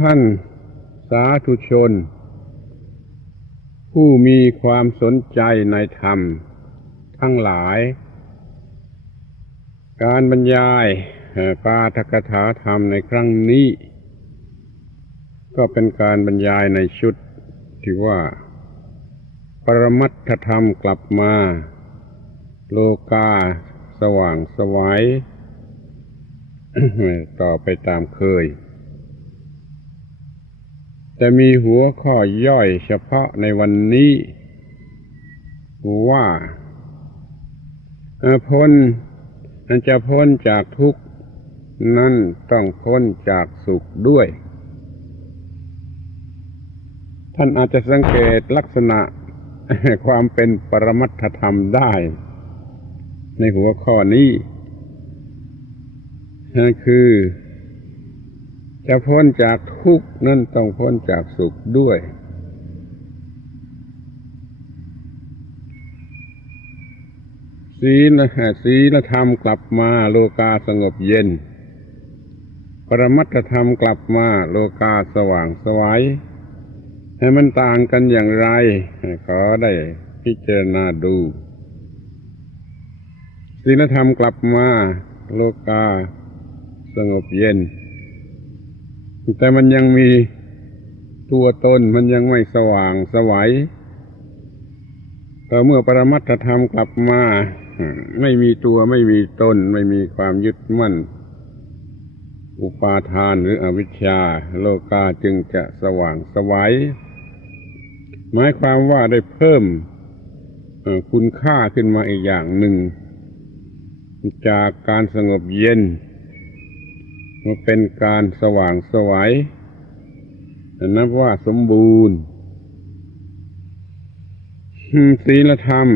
ท่านสาธุชน ผู้มีความสนใจในธรรม ทั้งหลาย การบรรยายปาทกถาธรรมในครั้งนี้ ก็เป็นการบรรยายในชุดที่ว่า ปรมัตถธรรมกลับมา โลกาสว่างสวัยต่อไปตามเคย แต่มีหัวข้อย่อยเฉพาะในวันนี้ว่าพ้นจะพ้นจากทุกข์นั่นต้องพ้นจากสุขด้วย ท่านอาจจะสังเกตลักษณะความเป็นปรมัตถธรรมได้ ในหัวข้อนี้นั่นคือ จะพ้นจากทุกข์นั่นต้องพ้นจากสุขด้วย ศีลศีลธรรมกลับมาโลกาสงบเย็น ปรมัตถธรรมกลับมาโลกาสว่างสวัยให้มันต่างกันอย่างไร ขอได้พิจารณาดู ศีลธรรมกลับมา โลกา สงบเย็น แต่มันยังมีตัวตนมันยังไม่สว่างสวัยต่เมื่อปรมัตถธรรมกลับมา ไม่มีตัวไม่มีตน ไม่มีความยึดมั่น อุปาทานหรืออวิชชา โลกาจึงจะสว่างสวัยหมายความว่าได้เพิ่มคุณค่าขึ้นมาอีกอย่างหนึ่ง จากการสงบเย็น มาเป็นการสว่างสวัยนับว่าสมบูรณ์ศีลธรรม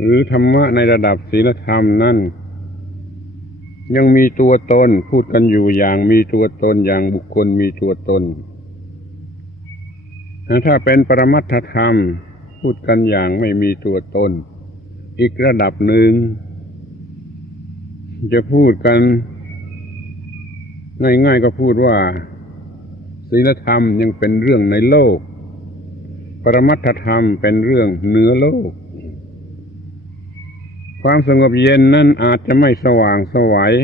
หรือธรรมะในระดับศีลธรรมนั่น ยังมีตัวตนพูดกันอยู่อย่างมีตัวตนอย่างบุคคลมีตัวตน ถ้าเป็นปรมัตถธรรม พูดกันอย่างไม่มีตัวตน อีกระดับหนึ่ง จะพูดกัน ง่ายๆก็พูดว่าศีลธรรมยังเป็นเรื่องในโลก ปรมัตถธรรมเป็นเรื่องเหนือโลก ความสงบเย็นนั้นอาจจะไม่สว่างสวัย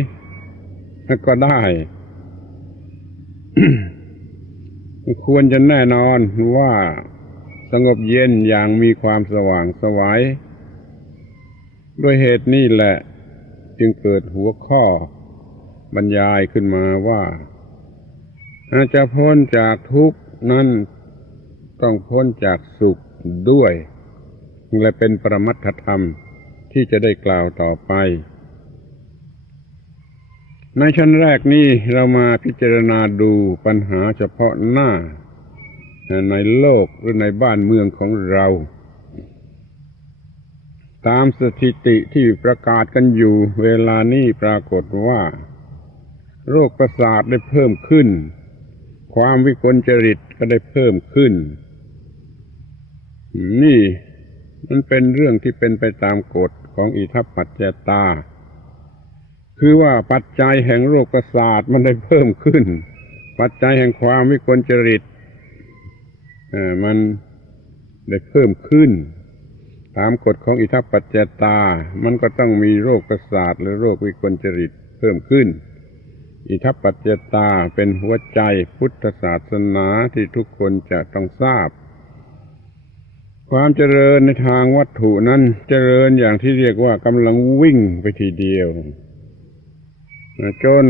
ก็ได้ควรจะแน่นอนว่าสงบเย็นอย่างมีความสว่างสวัยด้วยเหตุนี้แหละ จึงเกิดหัวข้อ บรรยายขึ้นมาว่าอาจจะพ้นจากทุกข์นั้นต้องพ้นจากสุขด้วย และเป็นปรมัตถธรรมที่จะได้กล่าวต่อไป ในชั้นแรกนี้เรามาพิจารณาดูปัญหาเฉพาะหน้า ในโลกหรือในบ้านเมืองของเรา ตามสถิติที่ประกาศกันอยู่เวลานี้ปรากฏว่า โรคประสาทได้เพิ่มขึ้น ความวิกลจริตก็ได้เพิ่มขึ้น นี่มันเป็นเรื่องที่เป็นไปตามกฎของอิทัปปัจจตา คือว่าปัจจัยแห่งโรคประสาทมันได้เพิ่มขึ้น ปัจจัยแห่งความวิกลจริตมันได้เพิ่มขึ้น ตามกฎของอิทัปปัจจตา มันก็ต้องมีโรคประสาทหรือโรควิกลจริตเพิ่มขึ้น อิทัปปัจจตาเป็นหัวใจพุทธศาสนาที่ทุกคนจะต้องทราบ ความเจริญในทางวัตถุนั้นเจริญอย่างที่เรียกว่ากำลังวิ่งไปทีเดียวจน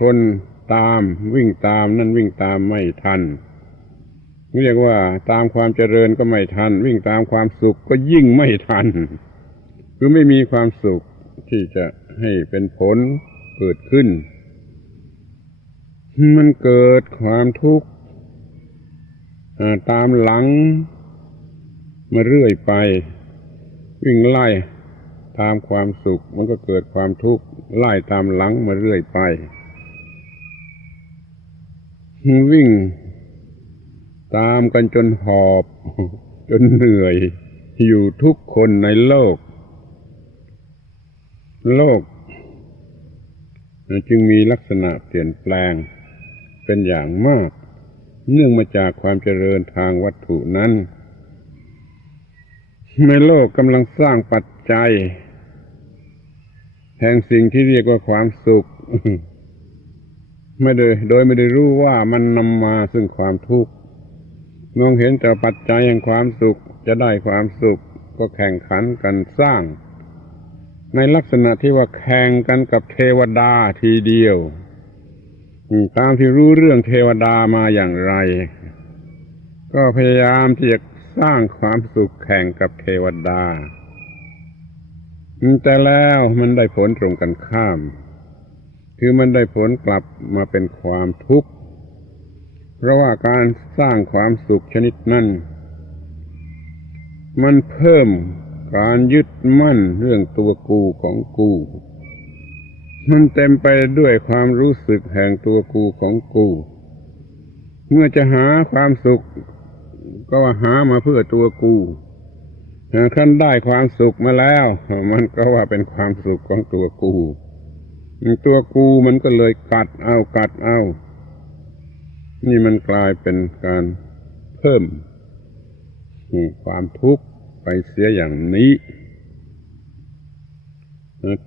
คนตามวิ่งตามนั่นวิ่งตามไม่ทัน เรียกว่าตามความเจริญก็ไม่ทัน วิ่งตามความสุขก็ยิ่งไม่ทัน คือไม่มีความสุขที่จะให้เป็นผลเกิดขึ้น มันเกิดความทุกข์ตามหลัง มาเรื่อยไป วิ่งไล่ตามความสุข มันก็เกิดความทุกข์ไล่ตามหลังมาเรื่อยไป วิ่ง ตามกันจนหอบ จนเหนื่อย อยู่ทุกคนในโลก โลก จึงมีลักษณะเปลี่ยนแปลง เป็นอย่างมาก เนื่องมาจากความเจริญทางวัตถุนั้น ในโลกกำลังสร้างปัจจัย แห่งสิ่งที่เรียกว่าความสุข ไม่ได้โดยไม่ได้รู้ว่ามันนำมาซึ่งความทุกข์มองเห็นแต่ปัจจัยแห่งความสุขจะได้ความสุขก็แข่งขันกันสร้าง ในลักษณะที่ว่าแข่งกันกับเทวดาทีเดียว ตามที่รู้เรื่องเทวดามาอย่างไร ก็พยายามที่จะสร้างความสุขแข่งกับเทวดา แต่แล้วมันได้ผลตรงกันข้าม คือมันได้ผลกลับมาเป็นความทุกข์ เพราะว่าการสร้างความสุขชนิดนั้น มันเพิ่มการยึดมั่นเรื่องตัวกูของกู มันเต็มไปด้วยความรู้สึกแห่งตัวกูของกู เมื่อจะหาความสุข ก็ว่าหามาเพื่อตัวกูขั้นได้ความสุขมาแล้ว มันก็ว่าเป็นความสุขของตัวกู ตัวกูมันก็เลยกัดเอากัดเอา นี่มันกลายเป็นการเพิ่มความทุกข์ไปเสียอย่างนี้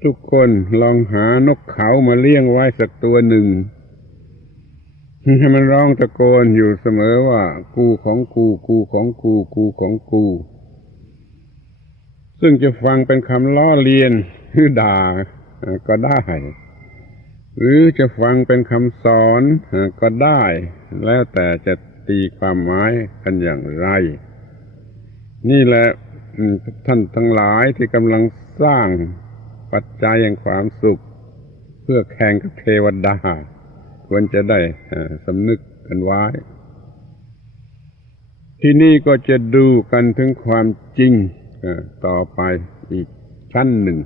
ทุกคนลองหานกเขามาเลี้ยงไว้สักตัวหนึ่งให้มันร้องตะโกนอยู่เสมอว่า กูของกู กูของกู กูของกู ซึ่งจะฟังเป็นคำล้อเลียนหรือด่าก็ได้ หรือจะฟังเป็นคำสอนก็ได้ แล้วแต่จะตีความหมายกันอย่างไร นี่แหละท่านทั้งหลายที่กำลังสร้าง ปัจจัยแห่งความสุข เพื่อแข่งกับเทวดา ควรจะได้สำนึกกันไว้ ที่นี่ก็จะดูกันถึงความจริงต่อไปอีกชั้นหนึ่ง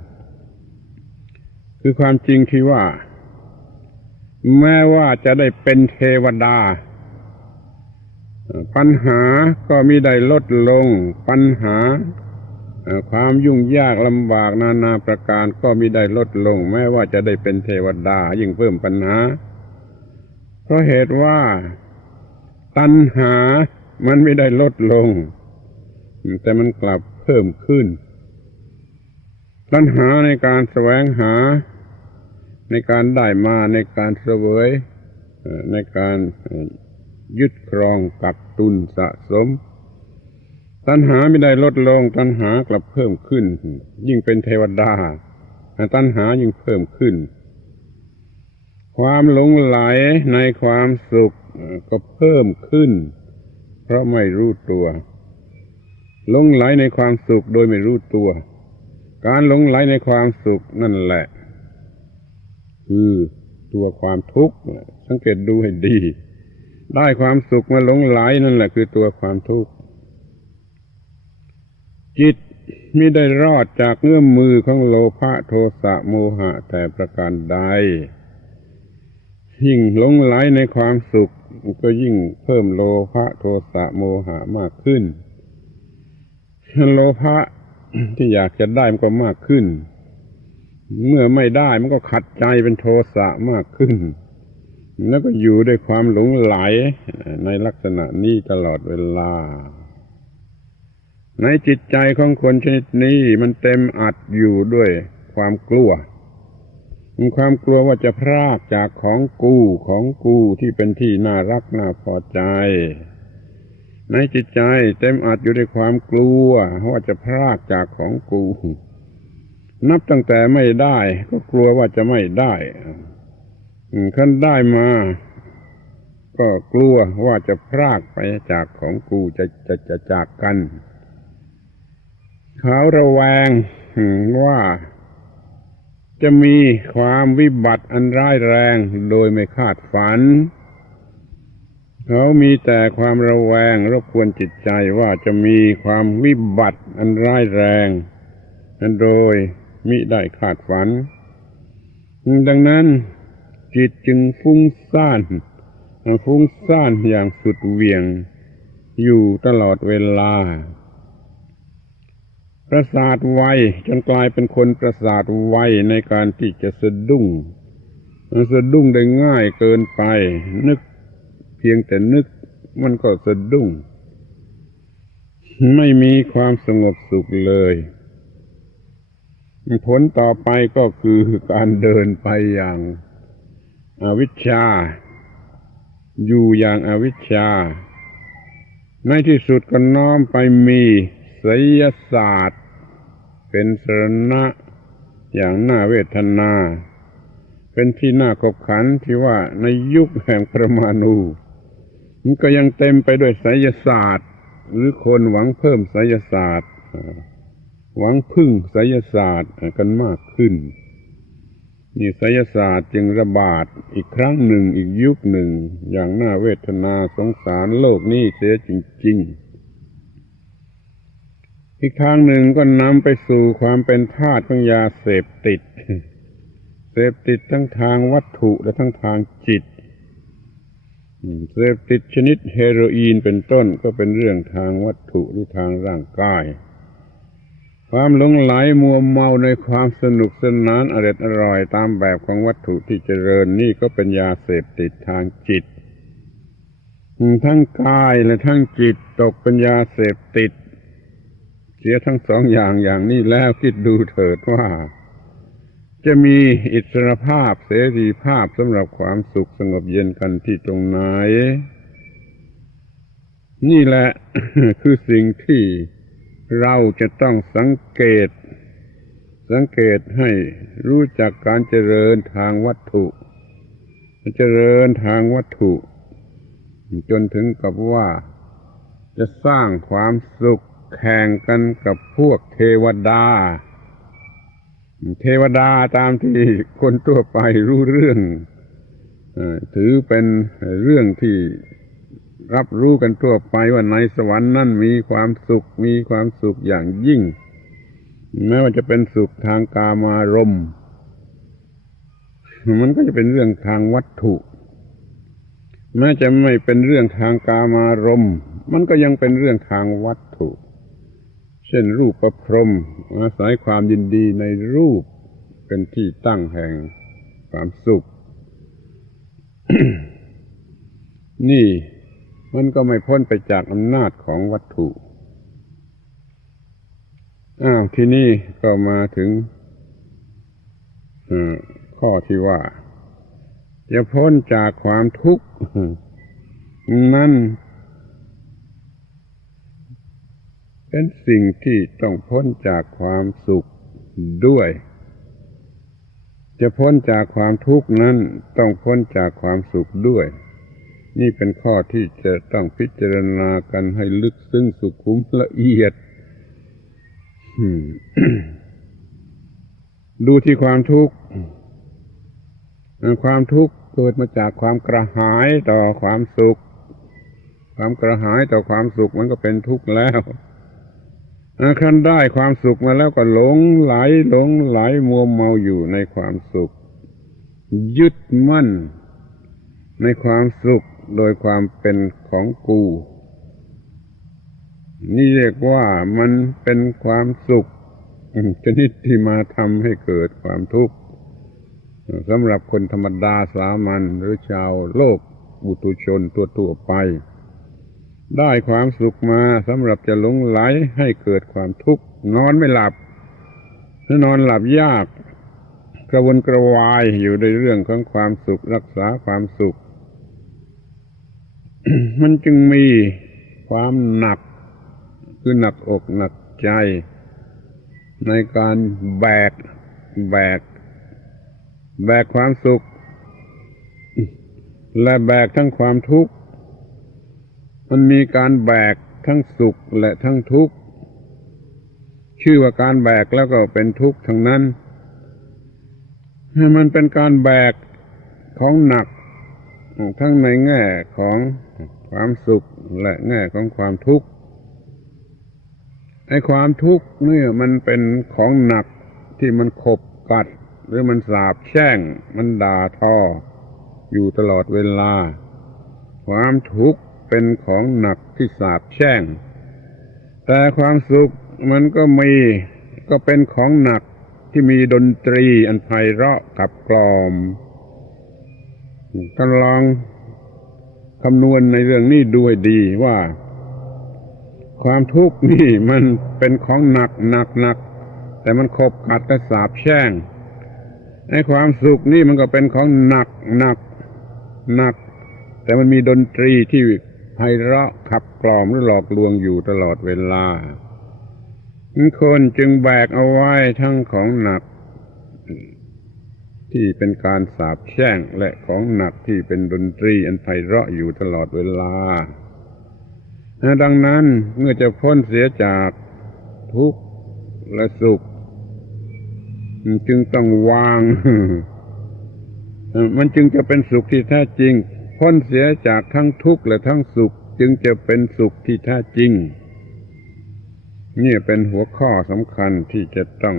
คือความจริงที่ว่า แม้ว่าจะได้เป็นเทวดาปัญหาก็มีได้ลดลง ปัญหา ความยุ่งยากลำบากนานาประการก็มีได้ลดลง แม้ว่าจะได้เป็นเทวดายิ่งเพิ่มปัญหา เพราะเหตุว่าตัณหามันไม่ได้ลดลง แต่มันกลับเพิ่มขึ้น ตัณหาในการแสวงหา ในการได้มาในการเสวยในการยึดครองกักตุนสะสม ตัณหาไม่ได้ลดลง ตัณหากลับเพิ่มขึ้น ยิ่งเป็นเทวดาตัณหายิ่งเพิ่มขึ้น ความหลงไหลในความสุขก็เพิ่มขึ้น เพราะไม่รู้ตัวหลงไหลในความสุขโดยไม่รู้ตัว การหลงไหลในความสุขนั่นแหละ คือตัวความทุกข์สังเกตดูให้ดี ได้ความสุขมาหลงไหลนั่นแหละคือตัวความทุกข์ จิตไม่ได้รอดจากเงื่อมมือของโลภะโทสะโมหะแต่ประการใด ยิ่งหลงไหลในความสุข ก็ยิ่งเพิ่มโลภะโทสะโมหะมากขึ้น โลภะที่อยากจะได้มันก็มากขึ้น เมื่อไม่ได้มันก็ขัดใจเป็นโทสะมากขึ้น แล้วก็อยู่ด้วยความหลงไหลในลักษณะนี้ตลอดเวลา ในจิตใจของคนชนิดนี้มันเต็มอัดอยู่ด้วยความกลัวความกลัวว่าจะพรากจากของกูของกูที่เป็นที่น่ารักน่าพอใจ ในจิตใจเต็มอัดอยู่ด้วยความกลัวว่าจะพรากจากของกู นับตั้งแต่ไม่ได้ก็กลัวว่าจะไม่ได้ขั้นได้มา ก็กลัวว่าจะพรากไปจากของกูจะจะจะจากกัน เขาระแวงว่าจะมีความวิบัติอันร้ายแรงโดยไม่คาดฝัน เขามีแต่ความระแวงรบกวนจิตใจว่าจะมีความวิบัติอันร้ายแรงอันโดยมิได้คาดฝัน ดังนั้นจิตจึงฟุ้งซ่านฟุ้งซ่านอย่างสุดเวียงอยู่ตลอดเวลา ประสาทไวจนกลายเป็นคนประสาทไวในการที่จะสะดุ้งสะดุ้งได้ง่ายเกินไป นึกเพียงแต่นึกมันก็สะดุ้ง ไม่มีความสงบสุขเลยผลต่อไปก็คือการเดินไปอย่างอาวิชชา อยู่อย่างอาวิชชา ในที่สุดก็น้อมไปมีไสยศาสตร์ เป็นสรณะอย่างน่าเวทนา เป็นที่น่าขบขันที่ว่าในยุคแห่งประมาณูมันก็ยังเต็มไปด้วยไสยศาสตร์ หรือคนหวังเพิ่มไสยศาสตร์หวังพึ่งไสยศาสตร์กันมากขึ้นนี่ไสยศาสตร์จึงระบาดอีกครั้งหนึ่งอีกยุคหนึ่ง อย่างน่าเวทนาสงสารโลกนี้เสียจริง ๆ อีกทางหนึ่งก็นำไปสู่ความเป็นทาสของยาเสพติด เสพติดทั้งทางวัตถุและทั้งทางจิต เสพติดชนิดเฮโรอีนเป็นต้นก็เป็นเรื่องทางวัตถุหรือทางร่างกาย ความหลงไหลมัวเมาในความสนุกสนานอร่อยอร่อยตามแบบของวัตถุที่เจริญนี่ก็เป็นยาเสพติดทางจิต ทั้งกายและทั้งจิตตกเป็นยาเสพติด เสียทั้งสองอย่างอย่างนี้แล้วคิดดูเถิดว่า จะมีอิสรภาพเสรีภาพสำหรับความสุขสงบเย็นกันที่ตรงไหน นี่แหละคือสิ่งที่เราจะต้องสังเกต สังเกตให้รู้จักการเจริญทางวัตถุ เจริญทางวัตถุ จนถึงกับว่า จะสร้างความสุข แข่งกันกับพวกเทวดา เทวดาตามที่คนทั่วไปรู้เรื่องถือเป็นเรื่องที่รับรู้กันทั่วไปว่าในสวรรค์นั่นมีความสุขมีความสุขอย่างยิ่ง แม้ว่าจะเป็นสุขทางกามารมณ์มันก็จะเป็นเรื่องทางวัตถุ แม้จะไม่เป็นเรื่องทางกามารมณ์ มันก็ยังเป็นเรื่องทางวัตถุ เช่นรูปประพรมอาศัยความยินดีในรูปเป็นที่ตั้งแห่งความสุข นี่มันก็ไม่พ้นไปจากอำนาจของวัตถุ อ้าวที่นี่ก็มาถึงข้อที่ว่า จะพ้นจากความทุกข์ นั่น เป็นสิ่งที่ต้องพ้นจากความสุขด้วย จะพ้นจากความทุกข์นั้นต้องพ้นจากความสุขด้วย นี่เป็นข้อที่จะต้องพิจารณากันให้ลึกซึ้งสุขุมละเอียดดูที่ความทุกข์ ความทุกข์เกิดมาจากความกระหายต่อความสุข ความกระหายต่อความสุขมันก็เป็นทุกข์แล้ว คันได้ความสุขมาแล้วก็หลงไหลหลงไหลมัวเมาอยู่ในความสุข ยึดมั่น ในความสุขโดยความเป็นของกู นี่เรียกว่ามันเป็นความสุขชนิดที่มาทำให้เกิดความทุกข์สำหรับคนธรรมดาสามัญหรือชาวโลกบุตุชนทั่วๆไป ได้ความสุขมาสำหรับจะหลงไหลให้เกิดความทุกข์นอนไม่หลับถ้านอนหลับยากกระวนกระวายอยู่ในเรื่องของความสุขรักษาความสุข มันจึงมีความหนัก คือหนักอกหนักใจ ในการแบก แบก แบกความสุข และแบกทั้งความทุกข์ มันมีการแบกทั้งสุขและทั้งทุกข์ ชื่อว่าการแบกแล้วก็เป็นทุกข์ทั้งนั้น มันเป็นการแบกของหนัก ทั้งในแง่ของความสุขและแง่ของความทุกข์ไอ้ความทุกข์เนี่ยมันเป็นของหนักที่มันขบกัด หรือมันสาบแช่ง มันด่าทอ อยู่ตลอดเวลา ความทุกข์ เป็นของหนักที่สาบแช่ง แต่ความสุขมันก็มีก็เป็นของหนักที่มีดนตรีอันไพเราะขับกล่อมท่านลองคำนวณในเรื่องนี้ดูให้ดีว่า ความทุกข์นี่มันเป็นของหนักหนักหนัก แต่มันขบกัดและสาบแช่งไอ้ความสุขนี่มันก็เป็นของหนักหนักหนัก แต่มันมีดนตรีที่ ไพเราะขับกล่อมหรือหลอกลวงอยู่ตลอดเวลา คนจึงแบกเอาไว้ทั้งของหนัก ที่เป็นการสาบแช่งและของหนักที่เป็นดนตรีอันไพเราะอยู่ตลอดเวลา ดังนั้นเมื่อจะพ้นเสียจากทุกข์และสุข จึงต้องวาง มันจึงจะเป็นสุขที่แท้จริง พ้นเสียจากทั้งทุกข์และทั้งสุขจึงจะเป็นสุขที่แท้จริง นี่เป็นหัวข้อสำคัญที่จะต้อง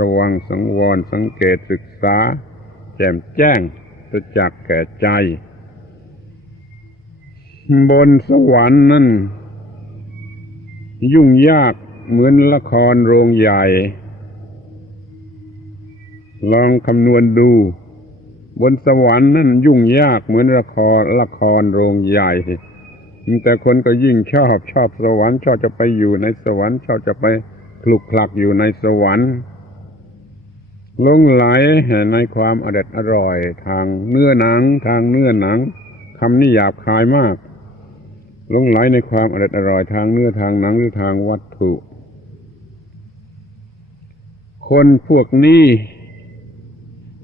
ระวังสังวรสังเกตศึกษา แจ่มแจ้งประจักษ์แก่ใจ บนสวรรค์นั่น ยุ่งยากเหมือนละครโรงใหญ่ ลองคำนวณดู บนสวรรค์นั่นยุ่งยากเหมือนละครละครโรงใหญ่ แต่คนก็ยิ่งชอบชอบสวรรค์ชอบจะไปอยู่ในสวรรค์ชอบจะไปคลุกคลักอยู่ในสวรรค์ลงไหลในความอร็ดอร่อย ทางเนื้อหนัง ทางเนื้อหนังคำนี้หยาบคายมากลงไหลในความอร็ดอร่อย ทางเนื้อทางหนังหรือทางวัตถุ คนพวกนี้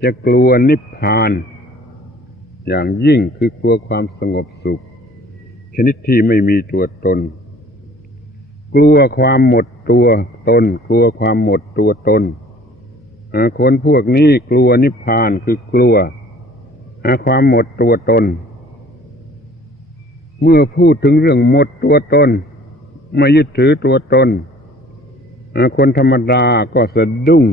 จะกลัวนิพพาน อย่างยิ่งคือกลัวความสงบสุข ชนิดที่ไม่มีตัวตน กลัวความหมดตัวตน กลัวความหมดตัวตนคนพวกนี้กลัวนิพพานคือกลัวความหมดตัวตน เมื่อพูดถึงเรื่องหมดตัวตนไม่ยึดถือตัวตนคนธรรมดาก็สะดุ้ง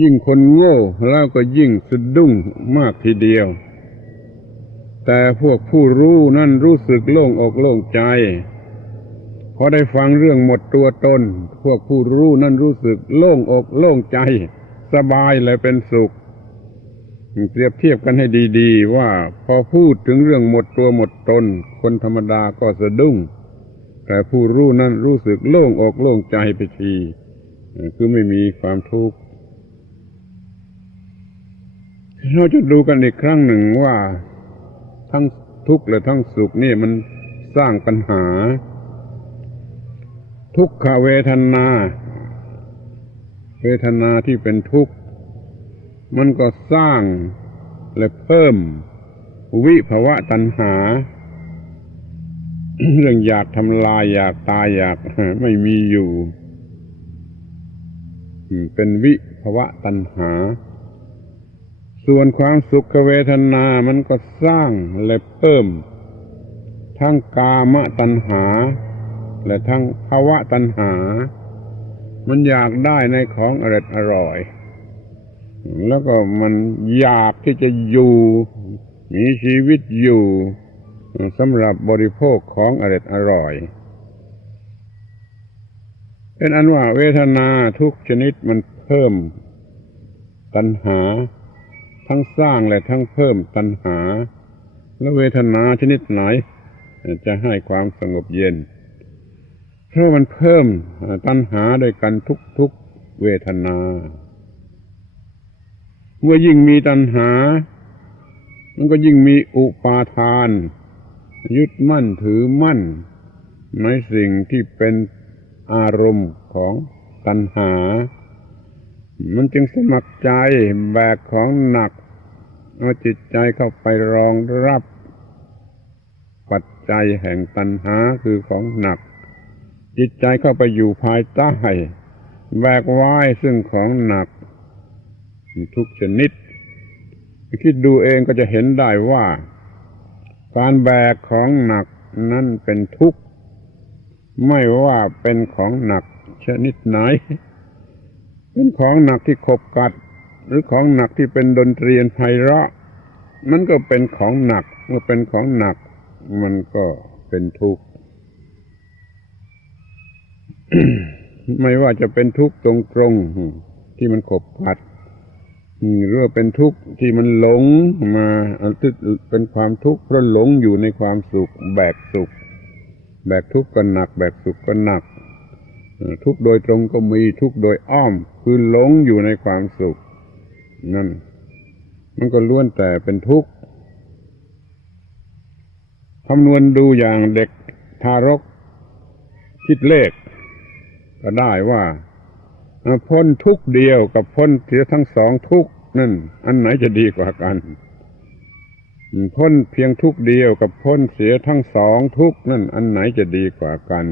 ยิ่งคนโง่แล้วก็ยิ่งสะดุ้งมากทีเดียว แต่พวกผู้รู้นั่นรู้สึกโล่งอกโล่งใจพอได้ฟังเรื่องหมดตัวตน พวกผู้รู้นั่นรู้สึกโล่งอกโล่งใจ สบายและเป็นสุข เปรียบเทียบกันให้ดีๆ ว่าพอพูดถึงเรื่องหมดตัวหมดตน คนธรรมดาก็สะดุ้ง แต่ผู้รู้นั้นรู้สึกโล่งอกโล่งใจไปที คือไม่มีความทุกข์ เราจะดูกันอีกครั้งหนึ่งว่า ทั้งทุกข์และทั้งสุขนี่มันสร้างปัญหา ทุกขเวทนา เวทนาที่เป็นทุกข์ มันก็สร้างและเพิ่ม วิภวะตัณหา เรื่องอยากทำลายอยากตายอยากไม่มีอยู่ เป็นวิภวะตัณหา ส่วนความสุขเวทนา มันก็สร้างและเพิ่ม ทั้งกามตัณหา และทั้งภาวะตัณหา มันอยากได้ในของอร่อยอร่อย แล้วก็มันอยากที่จะอยู่ มีชีวิตอยู่สำหรับบริโภคของอร่อยอร่อยเป็นอันว่าเวทนาทุกชนิดมันเพิ่มตัณหา ทั้งสร้างและทั้งเพิ่มตัณหา แล้วเวทนาชนิดไหน จะให้ความสงบเย็น เพราะมันเพิ่มตัณหาโดยกันทุกๆเวทนา เมื่อยิ่งมีตัณหา มันก็ยิ่งมีอุปาทาน ยึดมั่นถือมั่น ในสิ่งที่เป็นอารมณ์ของตัณหา มันจึงสมัครใจแบกของหนัก เอาจิตใจเข้าไปรองรับ ปัจจัยแห่งตัณหาคือของหนัก จิตใจเข้าไปอยู่ภายใต้แบกไว้ซึ่งของหนัก ทุกชนิด คิดดูเองก็จะเห็นได้ว่า การแบกของหนักนั้นเป็นทุกข์ ไม่ว่าเป็นของหนักชนิดไหน เป็นของหนักที่ขบกัด หรือของหนักที่เป็นดนตรีไพเราะ มันก็เป็นของหนักเมื่อเป็นของหนัก มันก็เป็นทุกข์ไม่ว่าจะเป็นทุกข์ตรงๆที่มันขบกัดหรือว่าเป็นทุกข์ที่มันหลงมาเป็นความทุกข์เพราะหลงอยู่ในความสุข แบกสุข แบกทุกข์ก็หนัก แบกสุขก็หนัก ทุกโดยตรงก็มีทุกโดยอ้อม คือหลงอยู่ในความสุข นั่น มันก็ล้วนแต่เป็นทุกข์คำนวณดูอย่างเด็กทารก คิดเลข ก็ได้ว่าพ้นทุกเดียวกับพ้นเสียทั้งสองทุกนั่น อันไหนจะดีกว่ากันพ้นเพียงทุกเดียวกับพ้นเสียทั้งสองทุกนั่น อันไหนจะดีกว่ากัน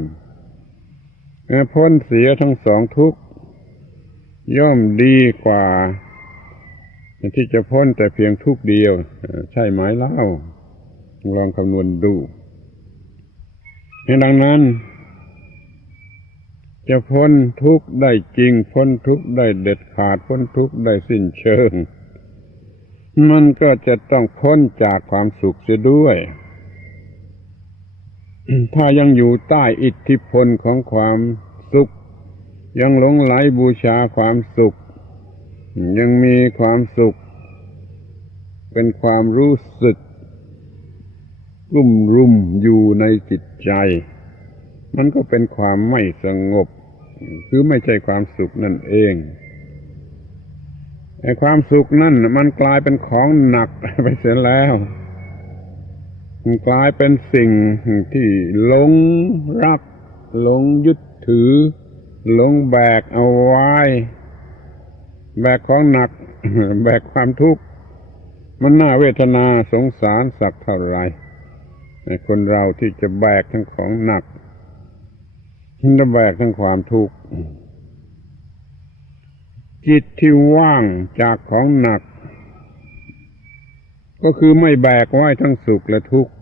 พ้นเสียทั้งสองทุกย่อมดีกว่า ที่จะพ้นแต่เพียงทุกเดียว ใช่ไหมเล่าลองคำนวณดูดังนั้น จะพ้นทุกข์ได้จริง พ้นทุกข์ได้เด็ดขาด พ้นทุกข์ได้สิ้นเชิง มันก็จะต้องพ้นจากความสุขเสียด้วย ถ้ายังอยู่ใต้อิทธิพลของความสุข ยังหลงไหลบูชาความสุข ยังมีความสุข เป็นความรู้สึกรุ่มรุมอยู่ในจิตใจ มันก็เป็นความไม่สงบ คือไม่ใช่ความสุขนั่นเองไอ้ความสุขนั่นมันกลายเป็นของหนักไปเสียแล้ว กลายเป็นสิ่งที่หลงรักหลงยึดถือหลงแบกเอาไว้แบกของหนัก แบกความทุกข์ มันน่าเวทนาสงสารสักเท่าไหรไอ้คนเราที่จะแบกทั้งของหนักจะแบกทั้งความทุกข์จิตที่ว่างจากของหนัก ก็คือไม่แบกไว้ทั้งสุขและทุกข์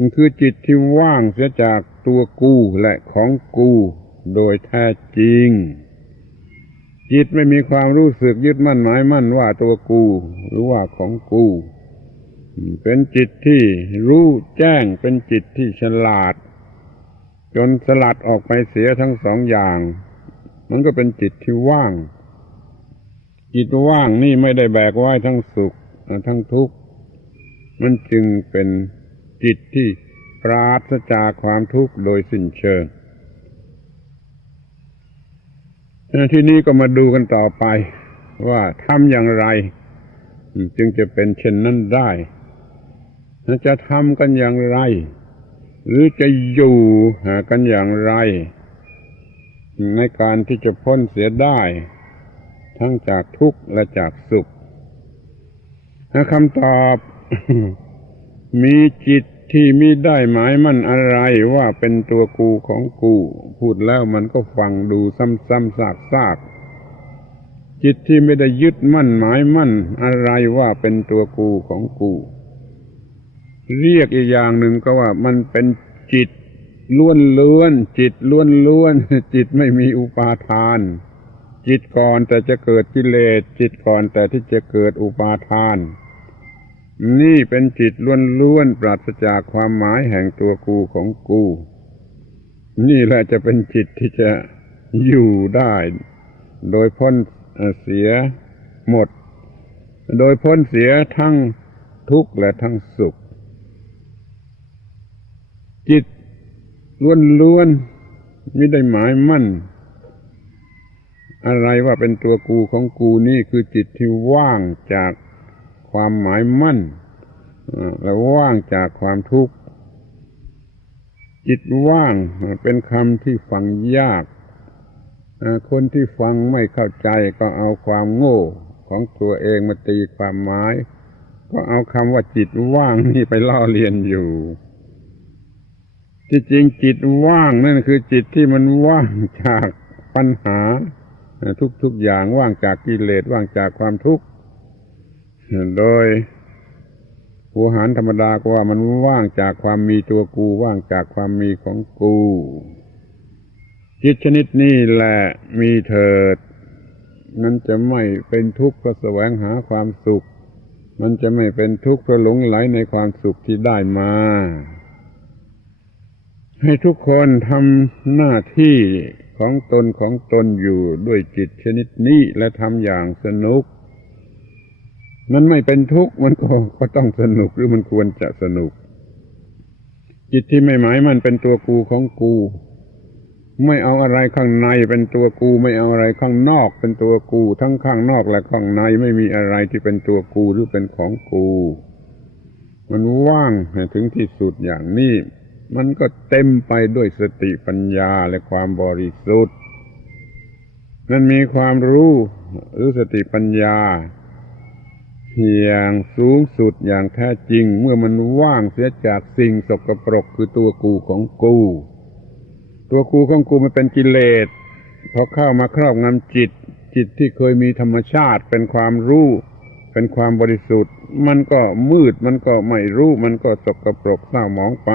มันคือจิตที่ว่างเสียจากตัวกูและของกูโดยแท้จริง จิตไม่มีความรู้สึกยึดมั่นหมายมั่นว่าตัวกูหรือว่าของกู เป็นจิตที่รู้แจ้งเป็นจิตที่ฉลาด จนสลัดออกไปเสียทั้งสองอย่าง มันก็เป็นจิตที่ว่าง จิตว่างนี่ไม่ได้แบกไว้ทั้งสุขทั้งทุกข์มันจึงเป็น จิตที่ปราศจากความทุกข์โดยสิ้นเชิงที่นี้ก็มาดูกันต่อไป ว่าทำอย่างไร จึงจะเป็นเช่นนั้นได้จะทำกันอย่างไร หรือจะอยู่กันอย่างไร ในการที่จะพ้นเสียได้ ทั้งจากทุกข์และจากสุขคำตอบ มีจิตที่มิได้หมายมั่นอะไรว่าเป็นตัวกูของกู พูดแล้วมันก็ฟังดูซ้ำๆซากๆ จิตที่ไม่ได้ยึดมั่นหมายมั่นอะไรว่าเป็นตัวกูของกู เรียกอีกอย่างหนึ่งก็ว่ามันเป็นจิตล้วนล้วนจิตล้วนล้วนจิตไม่มีอุปาทาน จิตก่อนแต่จะเกิดกิเลสจิตก่อนแต่ที่จะเกิดอุปาทาน นี่เป็นจิตล้วนๆปราศจากความหมายแห่งตัวกูของกู นี่แหละจะเป็นจิตที่จะอยู่ได้ โดยพ้นเสียหมด โดยพ้นเสียทั้งทุกข์และทั้งสุข จิตล้วนๆไม่ได้หมายมั่น อะไรว่าเป็นตัวกูของกูนี่คือจิตที่ว่างจาก ความหมายมั่นและว่างจากความทุกข์ จิตว่างเป็นคำที่ฟังยาก คนที่ฟังไม่เข้าใจก็เอาความโง่ของตัวเองมาตีความหมาย ก็เอาคำว่าจิตว่างนี่ไปล่อเลียนอยู่ที่จริงจิตว่างนั่นคือจิตที่มันว่างจากปัญหาทุกๆอย่างว่างจากกิเลสว่างจากความทุกข์ โดยผู้หารธรรมดาก็ว่ามันว่างจากความมีตัวกูว่างจากความมีของกู จิตชนิดนี้แหละมีเถิด มันจะไม่เป็นทุกข์เพราะแสวงหาความสุข มันจะไม่เป็นทุกข์เพราะหลงไหลในความสุขที่ได้มา ให้ทุกคนทำหน้าที่ของตนของตนอยู่ด้วยจิตชนิดนี้และทำอย่างสนุก มันไม่เป็นทุกข์มันก็ก็ต้องสนุกหรือมันควรจะสนุก จิตที่ไม่หมายมันเป็นตัวกูของกู ไม่เอาอะไรข้างในเป็นตัวกู ไม่เอาอะไรข้างนอกเป็นตัวกู ทั้งข้างนอกและข้างในไม่มีอะไรที่เป็นตัวกูหรือเป็นของกู มันว่างให้ถึงที่สุดอย่างนี้มันก็เต็มไปด้วยสติปัญญาและความบริสุทธิ์มันมีความรู้หรือสติปัญญา อย่างสูงสุดอย่างแท้จริง เมื่อมันว่างเสียจากสิ่งสกปรกคือตัวกูของกู ตัวกูของกูมันเป็นกิเลสพอเข้ามาครอบงำจิต จิตที่เคยมีธรรมชาติเป็นความรู้ เป็นความบริสุทธิ์ มันก็มืดมันก็ไม่รู้ มันก็สกปรกเศร้าหมองไป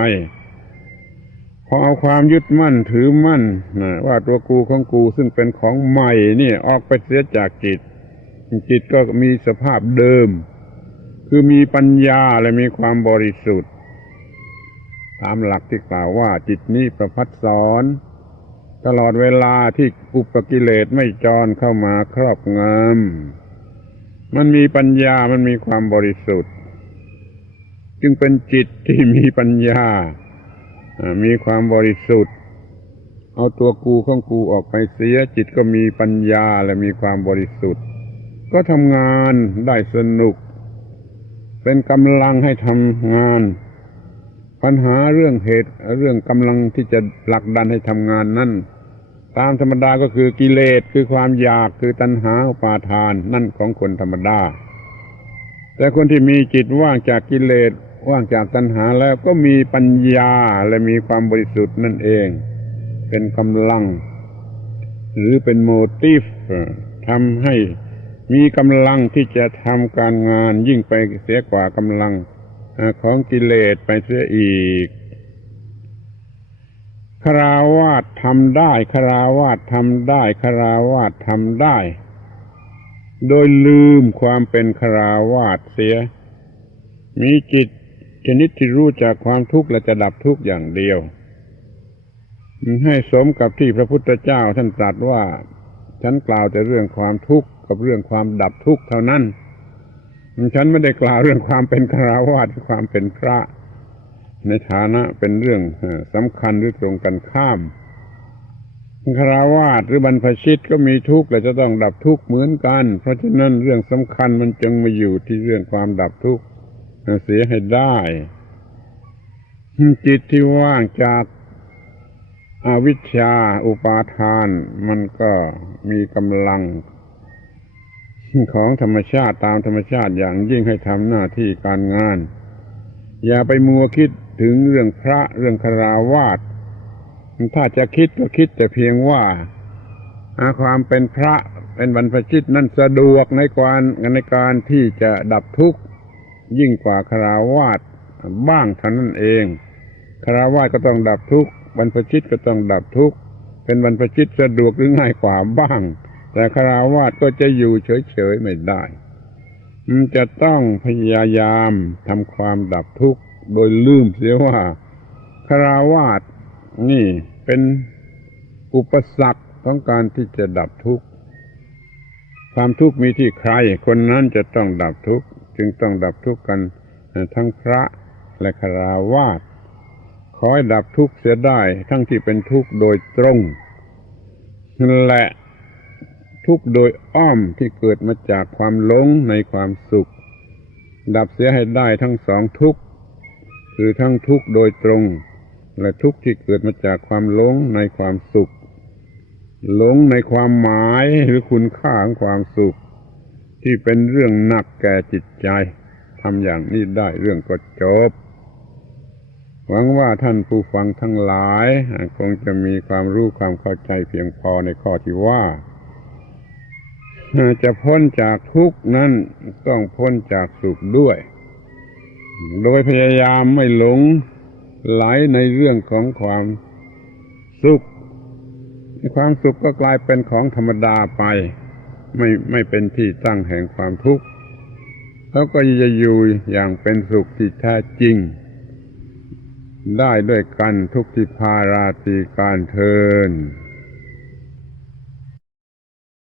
พอเอาความยึดมั่นถือมั่นนะว่าตัวกูของกูซึ่งเป็นของใหม่นี่ออกไปเสียจากจิต จิตก็มีสภาพเดิม คือมีปัญญาและมีความบริสุทธิ์ตามหลักที่กล่าวว่าจิตนี้ประพัดสอน ตลอดเวลาที่อุปกิเลสไม่จรเข้ามาครอบงำมันมีปัญญามันมีความบริสุทธิ์ จึงเป็นจิตที่มีปัญญา มีความบริสุทธิ์ เอาตัวกูของกูออกไปเสียจิตก็มีปัญญาและมีความบริสุทธิ์ ก็ทำงานได้สนุก เป็นกำลังให้ทำงาน ปัญหาเรื่องเหตุเรื่องกำลังที่จะผลักดันให้ทำงานนั่นตามธรรมดาก็คือกิเลสคือความอยากคือตัณหาอุปาทานนั่นของคนธรรมดา แต่คนที่มีจิตว่างจากกิเลสว่างจากตัณหาแล้วก็มีปัญญาและมีความบริสุทธิ์นั่นเอง เป็นกำลัง หรือเป็นโมทีฟทำให้ มีกำลังที่จะทำการงานยิ่งไปเสียกว่ากำลังของกิเลสไปเสียอีกคราวาสทำได้คราวาสทำได้คราวาสทำได้ โดยลืมความเป็นคราวาสเสีย มีจิตชนิดที่รู้จากความทุกข์และจะดับทุกข์อย่างเดียว ให้สมกับที่พระพุทธเจ้าท่านตรัสว่า ฉันกล่าวแต่เรื่องความทุกข์ กับเรื่องความดับทุกข์เท่านั้น ฉันไม่ได้กล่าวเรื่องความเป็นคราวาสความเป็นพระ ในฐานะเป็นเรื่องสำคัญหรือตรงกันข้ามคราวาสหรือบรรพชิตก็มีทุกข์และจะต้องดับทุกข์เหมือนกัน เพราะฉะนั้นเรื่องสำคัญมันจึงมาอยู่ที่เรื่องความดับทุกข์เสียให้ได้จิตที่ว่างจากอาวิชชาอุปาทาน มันก็มีกำลัง ของธรรมชาติตามธรรมชาติอย่างยิ่งให้ทำหน้าที่การงาน อย่าไปมัวคิดถึงเรื่องพระเรื่องคาราวาสถ้าจะคิดก็คิดแต่เพียงว่าความเป็นพระเป็นบรรพชิตนั่นสะดวกในการในการที่จะดับทุกข์ยิ่งกว่าคาราวาสบ้างเท่านั้นเองคาราวาสก็ต้องดับทุกข์บรรพชิตก็ต้องดับทุกข์เป็นบรรพชิตสะดวกหรือง่ายกว่าบ้าง แต่คาราวาสก็จะอยู่เฉยๆไม่ได้มันจะต้องพยายามทำความดับทุกข์โดยลืมเสียว่าคาราวาสนี่เป็นอุปสรรคของการที่จะดับทุกข์ความทุกข์มีที่ใคร คนนั้นจะต้องดับทุกข์จึงต้องดับทุกข์กันทั้งพระและคาราวาสขอให้ดับทุกข์เสียได้ ทั้งที่เป็นทุกข์โดยตรงและ ทุกข์โดยอ้อมที่เกิดมาจากความหลงในความสุข ดับเสียให้ได้ทั้งสองทุกข์คือทั้งทุกข์โดยตรง และทุกข์ที่เกิดมาจากความหลงในความสุขหลงในความหมายหรือคุณค่าของความสุข ที่เป็นเรื่องหนักแก่จิตใจทำอย่างนี้ได้เรื่องก็จบ หวังว่าท่านผู้ฟังทั้งหลาย คงจะมีความรู้ความเข้าใจเพียงพอในข้อที่ว่า จะพ้นจากทุกข์นั้นต้องพ้นจากสุขด้วย โดยพยายามไม่หลงไหลในเรื่องของความสุข ความสุขก็กลายเป็นของธรรมดาไป ไม่ไม่เป็นที่ตั้งแห่งความทุกข์แล้วก็จะอยู่อย่างเป็นสุขที่แท้จริง ได้ด้วยกันทุกที่พาราตีการเทิน